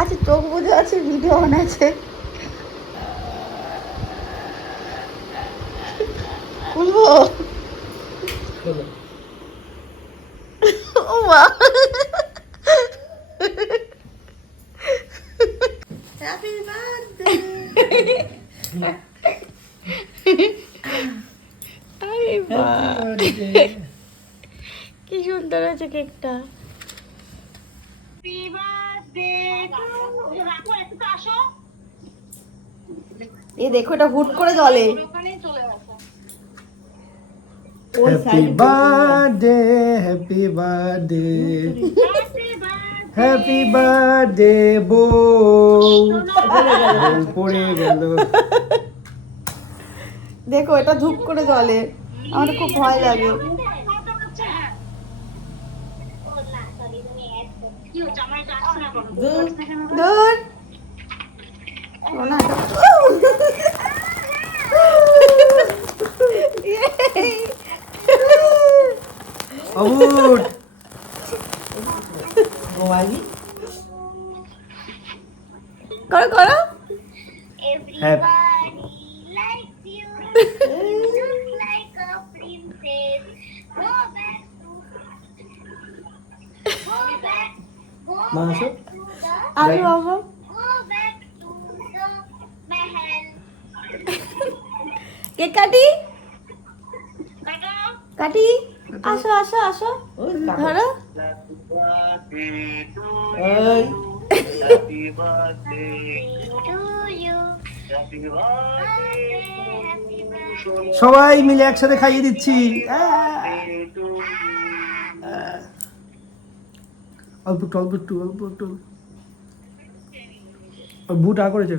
আচ্ছা চোখ বুঝে আছে, ভিডিও অন আছে। খুলবো? ও মা, হ্যাপি বার্থডে। আরে বাহ, কি সুন্দর আছে কেকটা। এ দেখো এটা হুট করে জ্বলে। Happy birthday, happy birthday, happy birthday বউ। পড়ে গেল। দেখো এটা ধূপ করে জ্বলে, আমার খুব ভয় লাগে। দূর শোনা অবুট করো করো। মাসো আরে বাবা, কেক কাটি কাটি। আসো আসো আসো, ধরো। সবাই মিলে একসাথে খাইয়ে দিচ্ছি। অল্প একটু অল্প একটু অল্প একটু। বুট আ করেছে।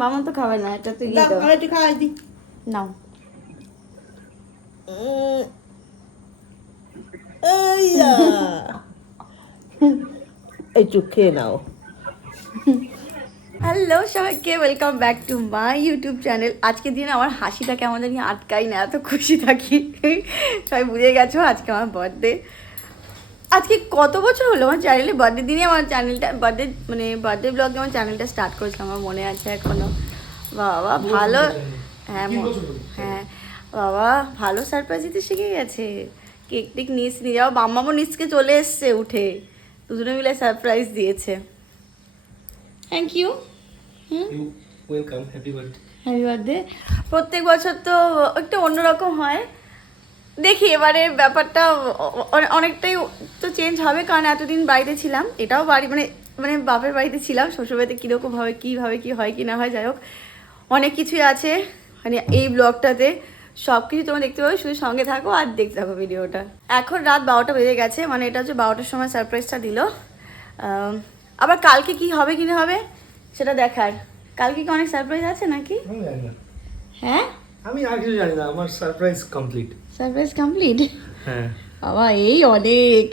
মামা তো খাবে না, এটা তো একটু খাওয়াই দি। নাও। একটু খেয়ে নাও। হ্যালো সবাইকে, welcome back to my YouTube channel. আজকে দিন আমার হাসিটা কেমন জানি আটকাই না, এত খুশি থাকি। সবাই বুঝে গেছো আজকে আমার বার্থডে। আজকে কত বছর হলো আমার চ্যানেলে, বার্থডে দিনই আমার চ্যানেলটা বার্থডে ব্লগে আমার চ্যানেলটা স্টার্ট করেছিলাম, আমার মনে আছে এখনো। বাবা ভালো, হ্যাঁ হ্যাঁ বাবা ভালো সারপ্রাইজ দিতে শিখে গেছে। কেক টেক নিয়ে যাও, মাম্মামও নিচকে চলে এসছে উঠে, দুজনে মিলে সারপ্রাইজ দিয়েছে। Thank you. Welcome, happy birthday. Happy birthday. প্রত্যেক বছর তো একটু অন্যরকম হয়, দেখি এবারে ব্যাপারটা অনেকটাই তো চেঞ্জ হবে, কারণ এতদিন বাড়িতে ছিলাম, এটাও বাড়ি মানে বাপের বাড়িতে ছিলাম, শ্বশুরবাড়িতে কীরকম ভাবে কীভাবে কী হয় কি না হয়, যাই হোক অনেক কিছুই আছে মানে এই ব্লগটাতে, সব কিছু তোমরা দেখতে পাবে, শুধু সঙ্গে থাকো আর দেখতে থাকো ভিডিওটা। এখন রাত 12টা বেজে গেছে, মানে এটা হচ্ছে 12টার সময় সারপ্রাইজটা দিল। আবার কালকে কি হবে কি না হবে সেটা দেখার। কালকে কি অনেক সারপ্রাইজ আছে নাকি? আমি জানি না, হ্যাঁ আমি আর কিছু জানি না, আমার সারপ্রাইজ কমপ্লিট। Surprise complete? হ্যাঁ বাবা এই অনেক।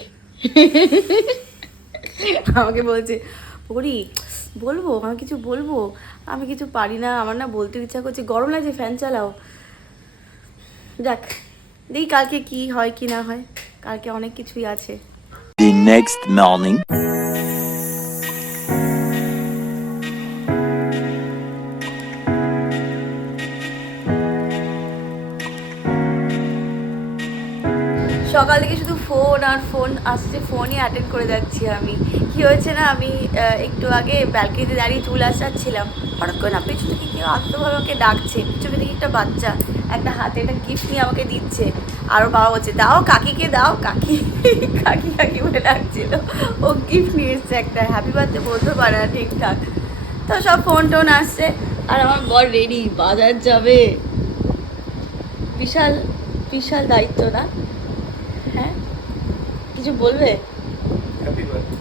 আমাকে বলছে পড়ি বলবো, আমি কিছু বলবো, আমি কিছু পারি না, আমার না বলতে ইচ্ছা করছে, গরম লাগছে ফ্যান চালাও। যাক দেখি কালকে কি হয় কি না হয়, কালকে অনেক কিছুই আছে। The next morning. সকাল থেকে শুধু ফোন আর ফোন আসছে, ফোনই অ্যাটেন্ড করে যাচ্ছি আমি। কি হয়েছে না, আমি একটু আগে ব্যালকনিতে দাঁড়িয়ে চুল আসাচ্ছিলাম, হঠাৎ করে না পেছন থেকে কেউ আত্মভাবে আমাকে ডাকছে, পিছনে থেকে একটা বাচ্চা একটা হাতে একটা গিফট নিয়ে আমাকে দিচ্ছে, আরও বাবা বলছে দাও কাকিকে দাও, কাকি কাকি কাকি বলে ডাকছিল, ও গিফট নিয়ে এসছে একটা, হ্যাপি বার্থডে বলতে পারে না ঠিকঠাক। তো সব ফোন টোন আসছে, আর আমার বর রেডি বাজার যাবে, বিশাল বিশাল দায়িত্ব না? হ্যাঁ কিছু বলবে? Happy birthday.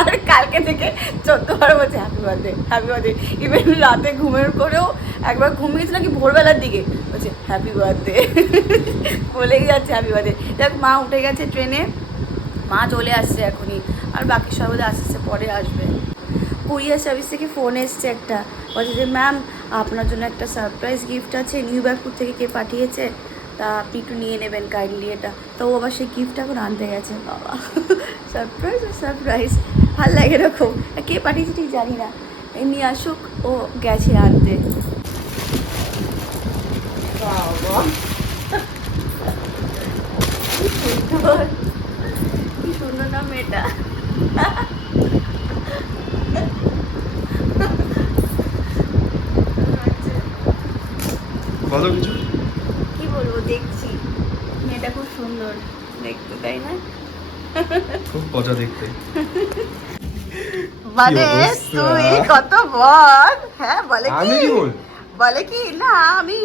আর কালকে থেকে 14বার বলছে happy birthday happy birthday, even রাতে ঘুমের করেও একবার ঘুমিয়েছিল কি ভোরবেলার দিকে বলছে হ্যাপি বার্থডে, বলেই যাচ্ছে হ্যাপি বার্থডে। দেখ মা উঠে গেছে ট্রেনে, মা চলে আসছে এখনই, আর বাকি সবাই আস্তে আস্তে পরে আসবে। কুরিয়ার সার্ভিস থেকে ফোন এসছে একটা, বলছে যে ম্যাম আপনার জন্য একটা সারপ্রাইজ গিফট আছে, নিউ ব্যাগপুর থেকে কে পাঠিয়েছে। তা আপনি একটু নিয়ে নেবেন কাইন্ডলি এটা। তো ও আবার সেই গিফট এখন আনতে গেছে। বাবা সারপ্রাইজ সারপ্রাইজ, ভাল লাগে এরকম। কে পাঠিয়েছে ঠিক জানি না, এই নিয়ে আসুক, ও গেছে আনতে। বাবা কি সুন্দর না মেয়েটা। বলো কিছু। কি বলবো, দেখছি মেয়েটা খুব সুন্দর দেখতে, তাই না? খুব মজা দেখতে। মানে অবস্থা? তুই কত বল। হ্যাঁ বলে আমি কি কি বল? বলে কি না, আমি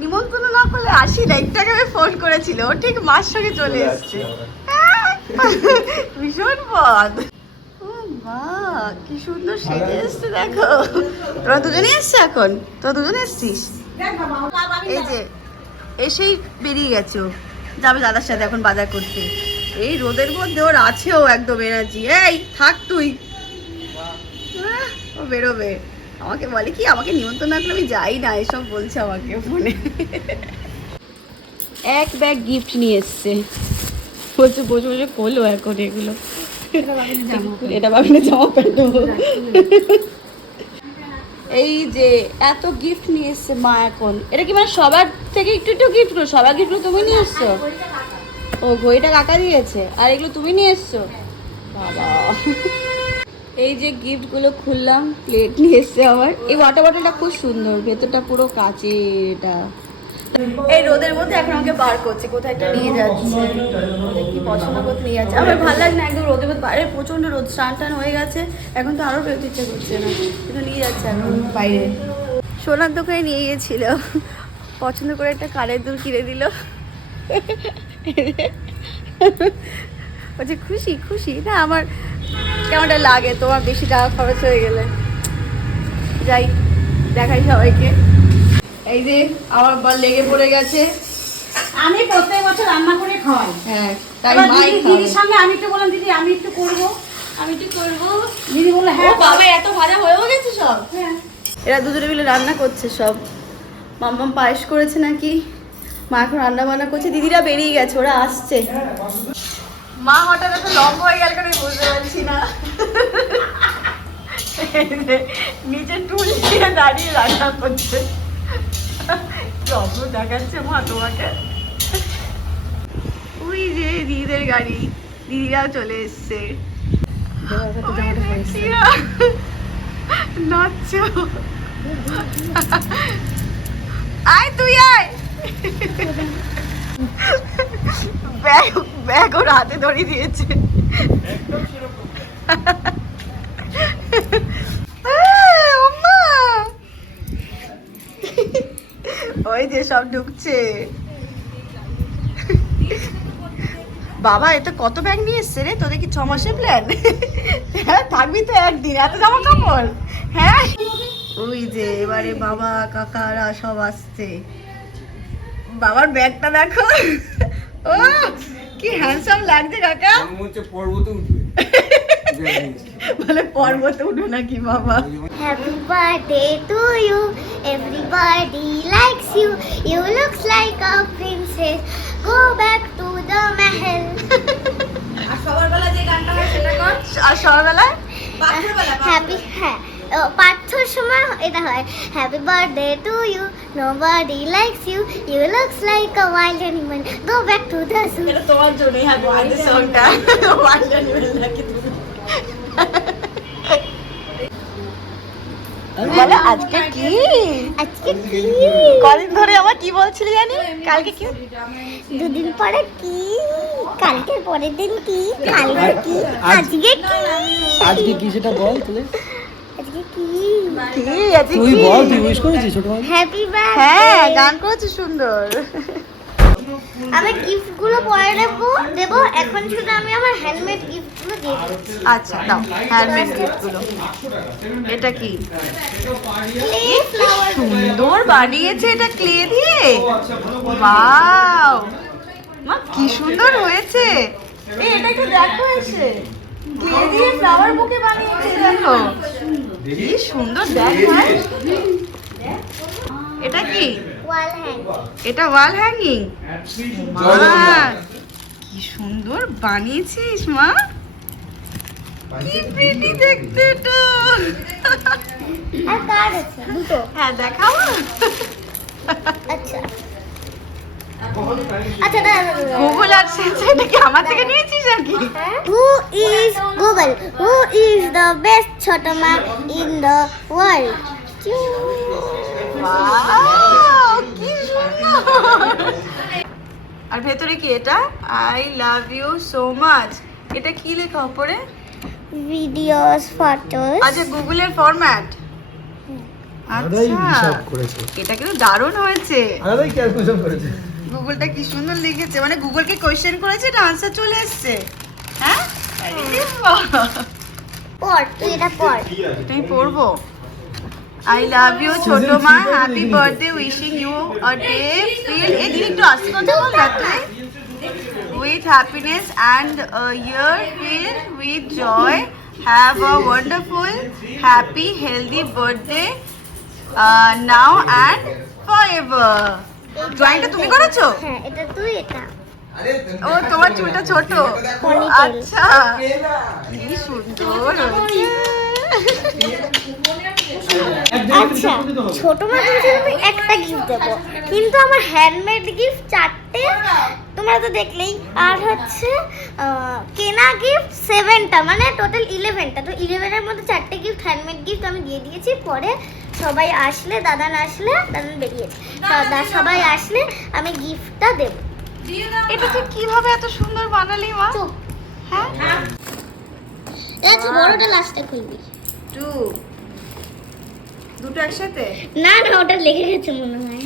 নিমন্ত্রণ না করলে আসি না, একটু আগে আমি ফোন করেছিল, ও ঠিক মার সঙ্গে চলে এসছে। ভীষণ বদ। ও মা কি সুন্দর সেজে এসছে দেখো। তোরা দুজনে এসছে এখন, তোরা দুজনে এসছিস? এই যে এসেই বেরিয়ে গেছো, যাবে দাদার সাথে এখন বাজার করতে। এই রোদের মধ্যে ওর আছেও একদম এনার্জি। এই থাক তুই, ও বেরোবে। আমাকে বলে কি, আমাকে নিমন্ত্রণ না করলে আমি যাই না, এসব বলছে আমাকে ফোনে। এক ব্যাগ গিফট নিয়ে এসছে, বলছে বসে বসে খোলো এখন এগুলো। এটা ভাবিনি জামা প্যান্ট। এই যে এত গিফট নিয়ে এসছে মা এখন। এটা কি মানে সবার থেকে একটু একটু গিফট করো? সবার গিফটগুলো তুমি নিয়ে এসছো? ও ঘড়িটা কাকা দিয়েছে, আর এগুলো তুমি নিয়ে এসছো? বাবা এই যে গিফটগুলো খুললাম, প্লেট নিয়ে এসছে আমার। এই ওয়াটার বটলটা খুব সুন্দর, ভেতরটা পুরো কাচের। এটা এই রোদের মধ্যে এখন আমাকে বার করছে, কোথায় একটা নিয়ে যাচ্ছে, কি পছন্দ করতে নিয়ে যাচ্ছে। আমার ভালো লাগে না একদম রোদের মধ্যে, বাইরে প্রচণ্ড রোদ, স্নান টান হয়ে গেছে, এখন তো আরও বেরোতে ইচ্ছে করছে না, কিন্তু নিয়ে যাচ্ছে এখন বাইরে। সোনার দোকানে নিয়ে গিয়েছিল, পছন্দ করে একটা কানের দুল কিনে দিল। বলছে খুশি খুশি না? আমার কেমনটা লাগে তোমার বেশি টাকা খরচ হয়ে গেলে। যাই দেখাই সবাইকে। এই যে আমার বল লেগে পড়ে গেছে। আমি প্রত্যেক বছর রান্না করে খাওয়াই। হ্যাঁ তাই এবার মাই দিদির সঙ্গে আমি একটু বললাম, দিদি আমি একটু করবো, আমি কি করবো। দিদি বললো ও হ্যাঁ বাবা এত ভাজা হয়েও গেছে সব। হ্যাঁ। এরা দুজনে মিলে রান্না করছে সব। মাম্মাম পায়েস করেছে নাকি, মা এখন রান্না বান্না করছে, দিদিরা বেরিয়ে গেছে, ওরা আসছে। মা হঠাৎ এত লম্বা হয়ে গেল কেন বুঝতে পারছি না। নিচে টুল দিয়ে দাঁড়িয়ে রান্না করছে, অদ্ভুত দেখাচ্ছে মা তোমাকে। ওই যে দিদিদের গাড়ি, দিদিরাও চলে এসছে। নাচছো, আয় তুই আয়। ব্যাগ ব্যাগ ওর হাতে ধরিয়ে দিয়েছে। ওই যে সব ঢুকছে। বাবা এটা কত ব্যাগ নিয়ে এসছে রে, তোদের কি 6 মাসের প্ল্যান? হ্যাঁ থাকবি তো একদিন, এত জামা কাপড়। হ্যাঁ ওই যে এবারে বাবা কাকারা সব আসছে। বাবার ব্যাগটা দেখো, ও কি হ্যান্ডসাম লাগছে কাকা। বলে পর্বতে উঠবে নাকি বাবা। Happy birthday to you. Everybody likes you. You looks like a princess. Go back to the mahal. আর সবার বেলা যে গানটা হয় সেটা কর। আর সবার বেলায় Happy হ্যাঁ পার্থর সময় এটা হয় happy birthday to you nobody likes you you looks like a wild animal go back to the zoo. এটা তোমার জন্যই হ্যাঁ গোয়ালদের সংটা ওয়াইল্ড অ্যানিমেল নাকি তুমি। বলো আজকে কি, আজকে কি কদিন ধরে আমার কি বলছিলি জানি, কালকে কি, দুদিন পরে কি কালকের পরের দিন কি কালকে কি আজকে কি আজকে কি সেটা বল তুই। আজকে কি কি আজকে তুই কি? বল, তুই উইশ করেছিস ছোটবেলায়? Happy birthday. হ্যাঁ গান করেছে সুন্দর। আমি গিফটগুলো পরে দেবো এখন শুধু আমি আমার হ্যান্ডমেড গিফটগুলো দিয়ে দিচ্ছি। আচ্ছা দাও হ্যান্ডমেড গিফটগুলো। এটা কি সুন্দর বানিয়েছে, এটা ক্লে দিয়ে। ওয়াও মা কি সুন্দর হয়েছে। এই এটা একটু দেখো, এসে ক্লে দিয়ে ফ্লাওয়ার বুকে বানিয়েছে দেখো, কি সুন্দর দেখ ভাই। এটা কি ওয়াল হ্যাং। এটা ওয়াল হ্যাঙ্গিং। মা কি সুন্দর বানিয়েছিস মা, কি প্রিটি দেখতে এটা। আর কার্ড আছে দুটো। হ্যাঁ দেখাও। আচ্ছা আচ্ছা দাঁড়া। গুগল আর সেন্স এটা কি আমার থেকে নিয়েছিস নাকি? Who is Google? Who is the best ছোট মা in the world? Wow, কি সুন্দর। আর ভেতরে কি এটা? I love you so much। এটা কি লেখা উপরে? Videos, photos. আচ্ছা গুগলের ফরম্যাট। আলাদাই হিসাব করেছে, এটা কিন্তু দারুণ হয়েছে। আলাদাই ক্যালকুলেশন করেছে। গুগলটা কি সুন্দর লিখেছে, মানে গুগলকে কোয়েশ্চেন করেছে, এটা আনসার চলে এসেছে। হ্যাঁ আরে বাহ। পড় তুই এটা পড়। এটা আমি পড়বো। I love you ছোট মা, happy birthday, wishing you a day feel একটু আস্তে কথা বল না তুই। With happiness and a year filled with joy, have a wonderful, happy, healthy birthday now and forever. ড্রয়িংটা তুমি করেছো? হ্যাঁ এটা তুই এটা। ও তোমার চুলটা ছোট। Ponytail. আচ্ছা কি সুন্দর হয়েছে। আচ্ছা ছোট মা তোমাকে আমি একটা গিফট দেবো, কিন্তু আমার হ্যান্ডমেড গিফট 4টে, তোমরা তো দেখলেই। আর হচ্ছে কেনা গিফট 7টা, মানে টোটাল 11টা। তো 11-এর মধ্যে 4টে গিফট হ্যান্ডমেড গিফট আমি দিয়ে দিয়েছি। পরে সবাই আসলে, দাদান বেরিয়েছে, সবাই আসলে আমি গিফটটা দেবো। এটা তুই কিভাবে এত সুন্দর বানালি মা? চুপ। হ্যাঁ এটা বড়টা লাস্টে খুলবি। দুটো একসাথে? না না ওটা লেগে গেছে মনে হয়।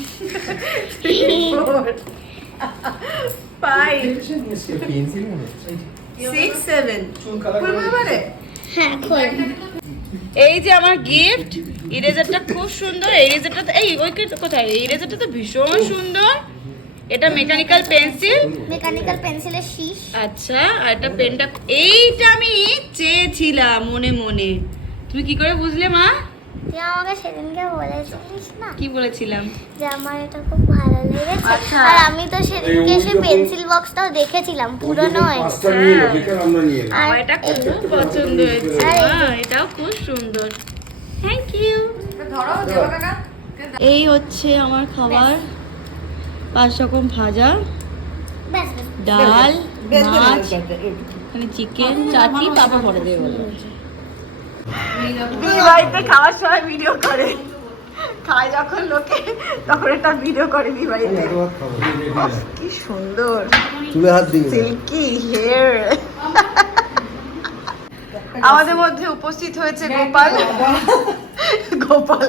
5 6 7 খুলবো এবারে? হ্যাঁ খোল। এই যে আমার গিফট, ইরেজারটা খুব সুন্দর। ইরেজারটা তো এই ওই কোথায়? ইরেজারটা তো ভীষণ সুন্দর। এটা মেকানিক্যাল পেন্সিল। মেকানিক্যাল পেন্সিলের শীষ। আচ্ছা আর এটা পেনটা, এইটা আমি চেয়েছিলাম মনে মনে। তুমি কি করে বুঝলে মা? তুই আমাকে সেদিনকে বলেছিলিস না কি বলেছিলাম? যে আমার এটা খুব ভালো লেগেছে। আচ্ছা। আর আমি তো সেদিনকে এসে পেন্সিল বক্সটাও দেখেছিলাম, পুরনো এসছে। আমার এটা খুব পছন্দ হয়েছে। আরে। হ্যাঁ এটাও খুব সুন্দর। Thank you. এই হচ্ছে আমার খাবার, 5 রকম ভাজা, ব্যাস ব্যাস। ডাল, মাছ, এখানে চিকেন, চাটনি, পাপড় ভরে দেবে বলে। বাড়িতে খাওয়ার সময় ভিডিও করে, খায় যখন লোকে তখন একটা ভিডিও করে বিবাহিতে। কি সুন্দর চুলে হাত দিয়ে সিল্কি হেয়ার। আমাদের মধ্যে উপস্থিত হয়েছে গোপাল। গোপাল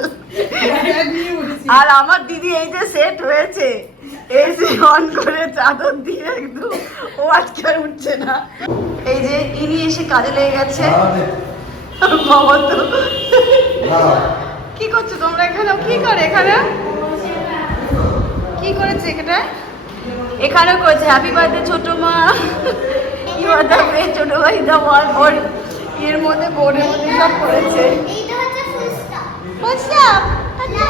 আর আমার দিদি এই যে সেট হয়েছে, এসি অন করে চাদর দিয়ে একদম, ও আজকে আর উঠছে না। এই যে ইনি এসে কাজে লেগে গেছে। বাবা তো কি করছো তোমরা এখানে? কি করে এখানে? কি করেছে এখানে? এখানেও করেছে হ্যাপি বার্থডে ছোট মা, কি বার্থডে ছোট ভাই দা ওয়াল বোর্ড, এর মধ্যে বোর্ডের মধ্যে সব করেছে। এইটা হচ্ছে ফুল স্টপ। বুঝলাম। আচ্ছা